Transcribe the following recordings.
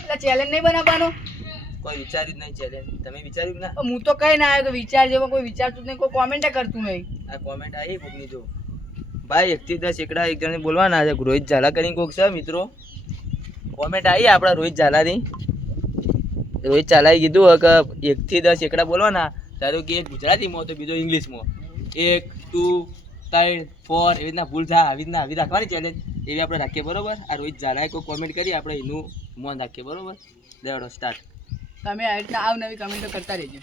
એટલે ચેલેન્જ નહીં બનાવવાનો. કોઈ વિચાર્યું જ નહીં ચેલેન્જ. તમે વિચાર્યું ના? હું તો કઈ ના આવ્યો કે વિચાર જેવો કોઈ વિચારતું જ નહીં, કોઈ કોમેન્ટ કરતું નહીં. આ કોમેન્ટ આવી કોકની જો ભાઈ 1 થી 10 એકડા એક જણે બોલવાના છે. રોહિત ઝાલા કરીને કોક છે મિત્રો. કોમેન્ટ આવી આપણા રોહિત ઝાલાની. રોહિત ઝાલાએ કીધું કે 1 થી 10 એકડા બોલવાના. ધારો કે એક ગુજરાતીમાં તો બીજો ઇંગ્લિશમાં. 1 2 3 4 એવી રીતના ભૂલ થાય આવી રીતના આવી રાખવાની ચેલેન્જ એવી આપણે રાખીએ બરોબર. આ રોહિત ઝાલાએ કોઈ કોમેન્ટ કરી આપણે એનું મોન રાખીએ બરોબર. લેવડો સ્ટાર્ટ. તમે આ રીતના નવી કમેન્ટો કરતા રહેજો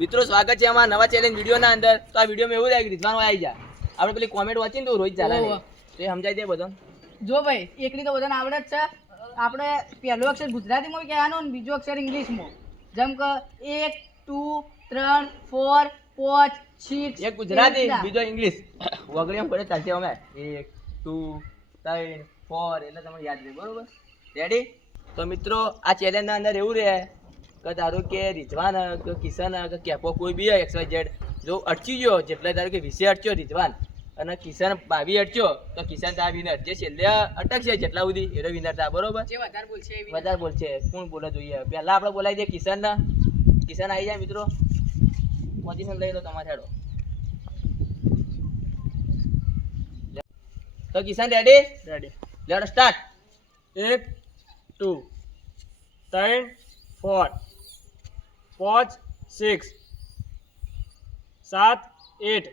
મિત્રો. સ્વાગત છે અમારા નવા ચેલેન્જ વિડીયોના અંદર. તો આ વિડીયોમાં એવું લાગ્યું રીતવાનું આવી જાય આપણે પેલી કોમેન્ટ વાંચીને તો રોહિત ઝાલા તો એ સમજાઈ દે બધો. જો ભાઈ એકલી તો બધાને આવડે જ છે. આપણે પહેલો અક્ષર ગુજરાતીમાં કહેવાનો ને બીજો અક્ષર ઇંગ્લિશમાં. જેમ કે 1 2 3 4 5 6. એક ગુજરાતી બીજો ઇંગ્લિશ વગડીમાં પડે ચાલશે. અમે 1 2 3 4 એટલે તમને યાદ રહે બરોબર. રેડી? તો મિત્રો આ ચેલેન્જના અંદર એવું રહે કે ધારો કે રિઝવાન કે કિશન કે કેપો કોઈ બી XYZ જો અટકી ગયો જેટલા ધારો કે 20 અટક્યો રિઝવાન અને કિશન 22 અટક્યો તો કિશન તા વિનર. જે છેલ્લે અટકશે જેટલા સુધી એનો વિનર તા બરોબર. જે વધારે બોલશે એ વધારે બોલશે. કોણ બોલે જોઈએ પહેલા આપણે બોલાવી દઈએ કિશન. કિશન આવી જાય મિત્રો. પોઝિશન લઈ લો તમારે હેડો. તો કિશન રેડી? રેડી. લેડો સ્ટાર્ટ. 1 2 3 4 5 6 7 8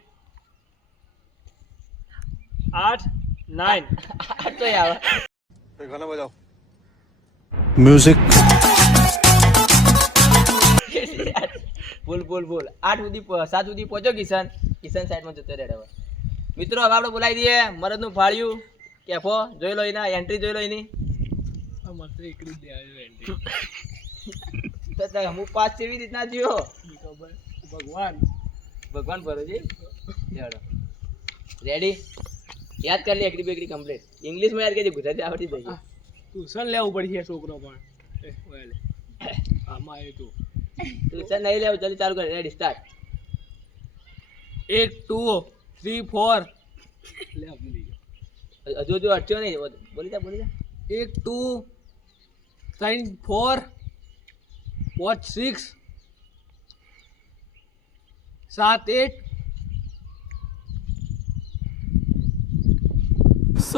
8 9 તો યાર गाना बजाओ म्यूजिक બોલ બોલ બોલ. 8 સુધી 7 સુધી પહોંચો કિશન. કિશન સાઈડમાં જતો રહે હવે. મિત્રો હવે આપણે બોલાવી દઈએ મરદનું ફાળ્યું કેફો. જોઈ લો એના એન્ટ્રી જોઈ લો એની. માત્ર એકડી દે આવ્યો એન્ટ્રી. તો હું પાસ કેવી રીતના થયો? ભગવાન ભગવાન ભરો છે. રેડી? યાદ કરી લે એકડી બેકડી કમ્પ્લીટ. ઇંગ્લિશમાં યાદ કરી ગુજરાતી આવડી જાય. ટ્યુશન લેવું પડશે છોકરો પણ. આમાં આવ્યું તું. ટ્યુશન નહીં લેવું. જલ્દી ચાલુ કર. Ready start. 1 2 3 4 લે ભૂલી ગયો. હજુ અટક્યો નહીં. બોલી જા બોલી જા. 1 2 3 4 5 6 7 8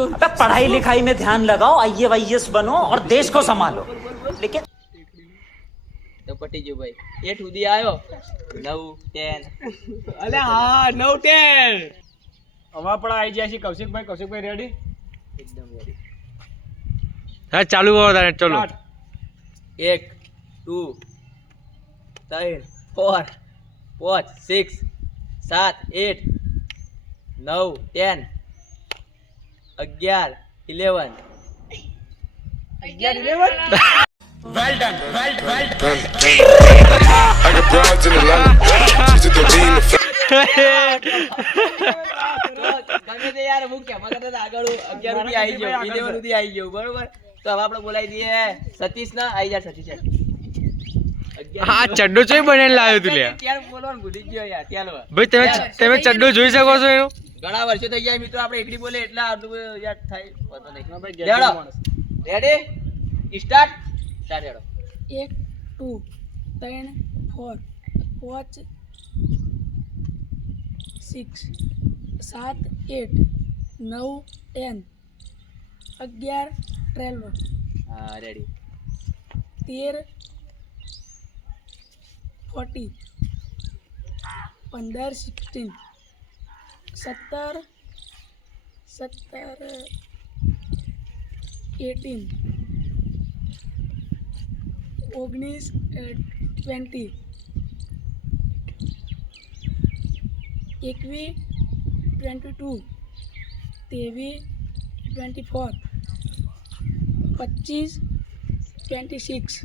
अबे पढ़ाई लिखाई में ध्यान लगाओ, IAS बनो और देश को संभालो. लेकिन તો પટી ગયું ભાઈ. 8 સુધી આવ્યો. 9 10 અલે હા 9 10 હવે પણ આવી જાય છે કૌશિકભાઈ. કૌશિકભાઈ રેડી? એકદમ રેડી. હા ચાલુ કરો તારે ચલો. 1 2 3 4 5 6 7 8 9 10 11 11 I got broads in Atlanta. She's a lean. ગમે તે યાર હું કેમ આગળ 11 સુધી આવી ગયો. 11 સુધી આવી ગયો બરોબર. તો હવે આપણે બોલાવી દઈએ સતીશ ના. આવી જા સતીશ. હા ચડ્ડો ચોય બનેલ લાવ્યો તું લ્યા ક્યારે બોલવાનું ભૂલી ગયો યાર. ચાલો ભાઈ તમે ચડ્ડો જોઈ શકો છો એનો. ઘણા વર્ષો થઈ ગયા મિત્રો આપણે એકડી બોલે એટલે આટલું યાદ થાય પતો નહીં. લેડો રેડી સ્ટાર્ટ. સ્ટાર્ટ હેડો. 1 2 3 4 5 6 7 8 9 10 11 12 હા રેડી. 13 14 15 16 17 18 19 20 21 22 23 24 25 26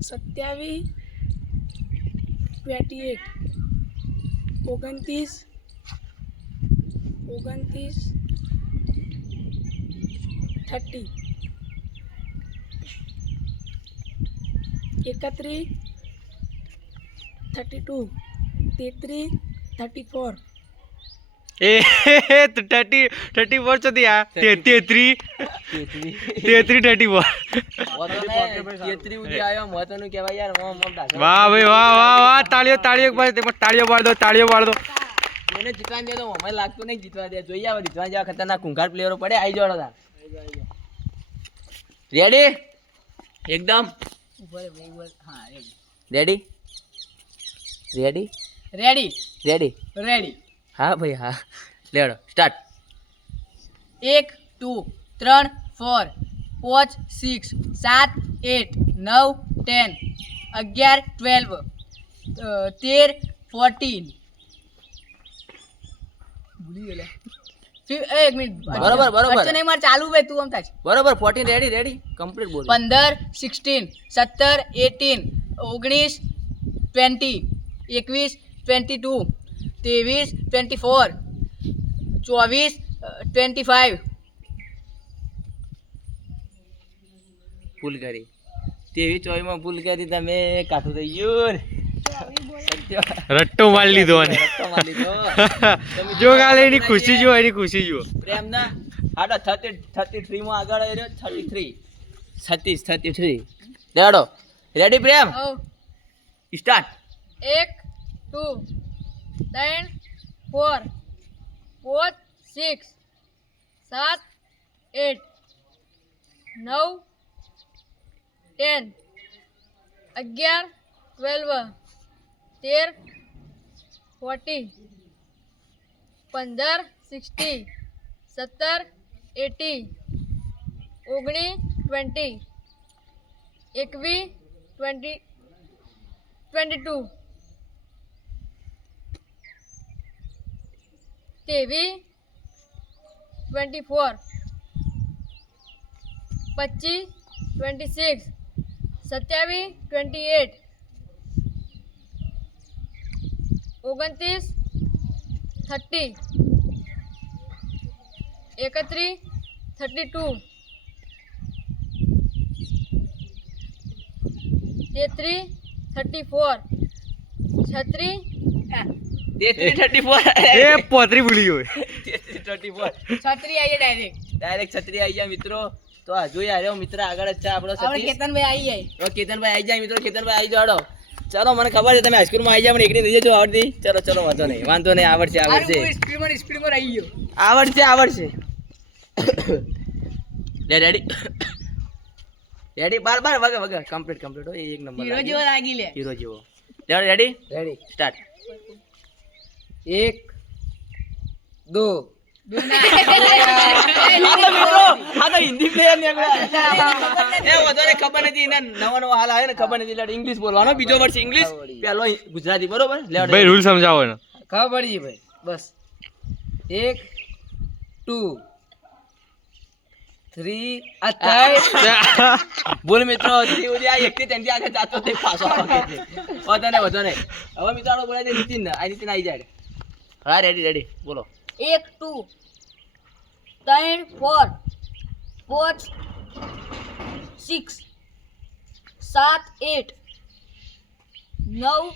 27 28 29 30 31 32 33 34 એ 34 ચોથી આ 33 34 તેત્રી સુધી આવ્યો મહત્વનું કહેવાય યાર વાહ ભાઈ વાહ તાળીઓ તાળીઓ પાડ દો એને જીતવા દે તો મને લાગતું નહીં જીતવા દે. જોઈએ હવે જીતવા જેવા ખતરનાક ખૂંખાર પ્લેયરો પડે આવી જવાનો તાર. રેડી એકદમ ready ready ready ready ready. હા ભાઈ હા લેડો સ્ટાર્ટ. 1 2 3 4 5 6 7 8 9 10 11 12 13 14 ભૂલી ગયેલા. એક મિનિટ બરોબર, બરોબર. અચ્છા નહીં મારે ચાલુ ભાઈ તું આમ થાય. બરોબર 14 રેડી કમ્પ્લીટ બોલ. 15 16 17 18 19 20 21 22 23 24 24 25 ભૂલ કરી 23 માં ભૂલ કરી તમે કાઠું થઈ ગયું. રટ્ટો મારી લીધો અને રટ્ટો મારી લીધો. જો કાલે એની ખુશી જુઓ પ્રેમના હાડો 33 માં આગળ આવ્યો 33 લેડો રેડી પ્રેમ હવ સ્ટાર્ટ. 1 2 3 4 5 6 7 8 9 10 11 12 13 14 15 16 17 18 19 20 21 20 22 23 24 25 26 27 28 29 30 31 32 33 34 36 એ પોતરી ભૂલી ગયો 34 છત્રી આવીએ ડાયરેક્ટ છત્રી આવી ગયા મિત્રો. તો હજુ આવ્યો મિત્ર આગળ જ છે આપણો આપણે સતીશ. કેતનભાઈ આવી જાય. તો કેતનભાઈ આવી જાય મિત્રો. કેતનભાઈ આવી જાડો. ચાલો મને ખબર છે તમે હાઈસ્કૂલમાં આવી જાય પણ એકડી નહીં જજો આવડતી. ચલો વાંધો નહીં આવડશે સ્પીડમાં આવી ગયો. આવડશે રેડી બાર વગર કમ્પ્લીટ હો એક નંબર હીરો જેવો લાગી લે. હીરો જેવો. Ready start. 1 2 હા તો હિન્દી પ્લેયર ને ખબર નથી નવો હાલ આવે ને ખબર નથી એટલે ઇંગ્લિશ બોલવાનો. બીજો વર્ષ ઇંગ્લિશ પેલો ગુજરાતી બરોબર. ભાઈ રૂલ સમજાવો ને ખબર પડી ભાઈ બસ. 1 2 3 બોલ મિત્રો. આ એકથી ત્યાંથી આગળ જાતો તે પાછો વધો નહીં. હવે મિત્રો બોલાય છે નીતિન આવી જાય. હા રેડી બોલો. 1 2 3 4 5 6 7 8 9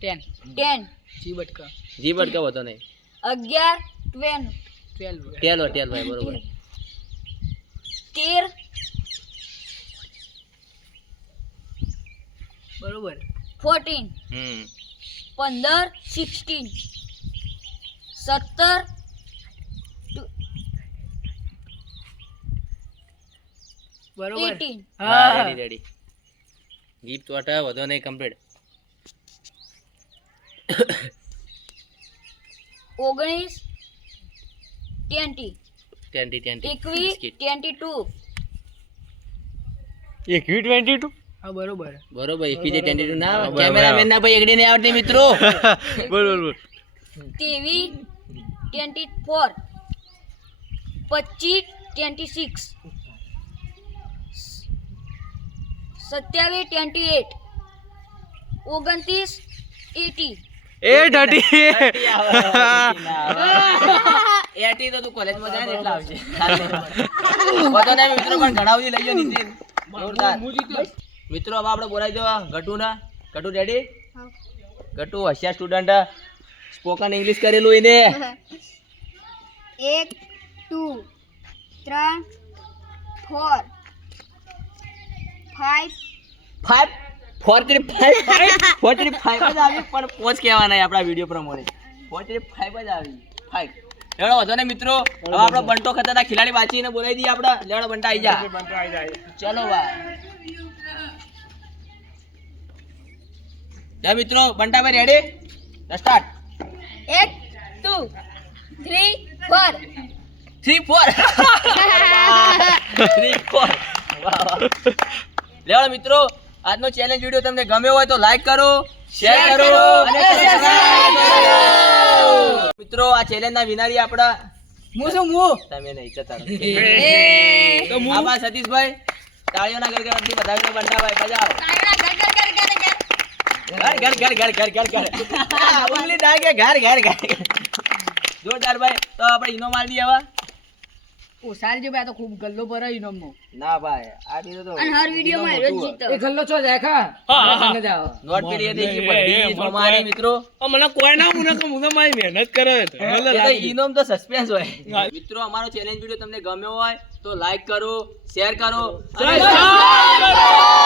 10 જી બટકા વધો નહીં. 11 12 ટેલ ભાઈ બરોબર. 13 બરોબર 14 15 16 17 બરોબર 18 હા રેડી જીપ તો હટા વધો નહીં કમ્પ્લીટ. 19 20 20 21 22 22 હા બરોબર બરોબર 21 ના બરાબર. કેમેરામેન ના ભાઈ એકડી નહીં આવડતી મિત્રો. બોલ 23 24 25 26 27 28 29 80 એ ઢટી એટી તો તું કોલેજમાં જાય ને એટલે આવશે. વધો નહીં મિત્રો પણ ઘણા બધી લઈ ગયો નીતિન. જોરદાર. મિત્રો હવે આપણે બોલાવી દો ગટુ રેડી. ગટુ હોશિયાર સ્ટુડન્ટ સ્પોકન ઇંગ્લિશ કરેલું એને 1 2 3 4 5 5 45 જ આવી પણ પોચ કહેવાના આપણા વિડીયો પ્રમાણે 45 જ આવી 5 લેડો વધો ને મિત્રો હવે આપણો બંટો ખતરનાક ખિલાડી વાંચીને બોલાવી દઈએ આપણે લેડો બંટા આવી જા બંટો આવી જાય ચલો બા જા મિત્રો બંટા ભાઈ રેડી સ્ટાર્ટ 1 2 3 4 3 4 3 4 વાહ લેવડો મિત્રો આજનો ચેલેન્જ વિડિયો તમને ગમ્યો હોય તો લાઈક કરો શેર કરો અને સબસ્ક્રાઇબ કરો મિત્રો આ ચેલેન્જ ના વિનારી આપડા તમે નહીં ચતારો તો હું આબા સતીશભાઈ તાળીઓના ગરગડાટથી વધાવીને બંટાભાઈ બજાવો ઘર ઉંગલી ડાળ કે ઘર જોરદાર ભાઈ તો આપણે ઈનો માર દઈએ હવે ઓસારી જે ભાઈ આ તો ખૂબ ગલ્લો ભરે ઇનામનો ના ભાઈ આ દીધો તો અને હર વિડિયોમાં હેરો જ જીતો એ ગલ્લો છો દેખા નોટ પેલી દેખી પડી પ્રમાણે મિત્રો મને કોઈ ના મુને કે મુને મારી મહેનત કરે એ તો ઈનોમ તો સસ્પેન્સ હોય મિત્રો અમારો ચેલેન્જ વિડિયો તમને ગમ્યો હોય તો લાઈક કરો શેર કરો અને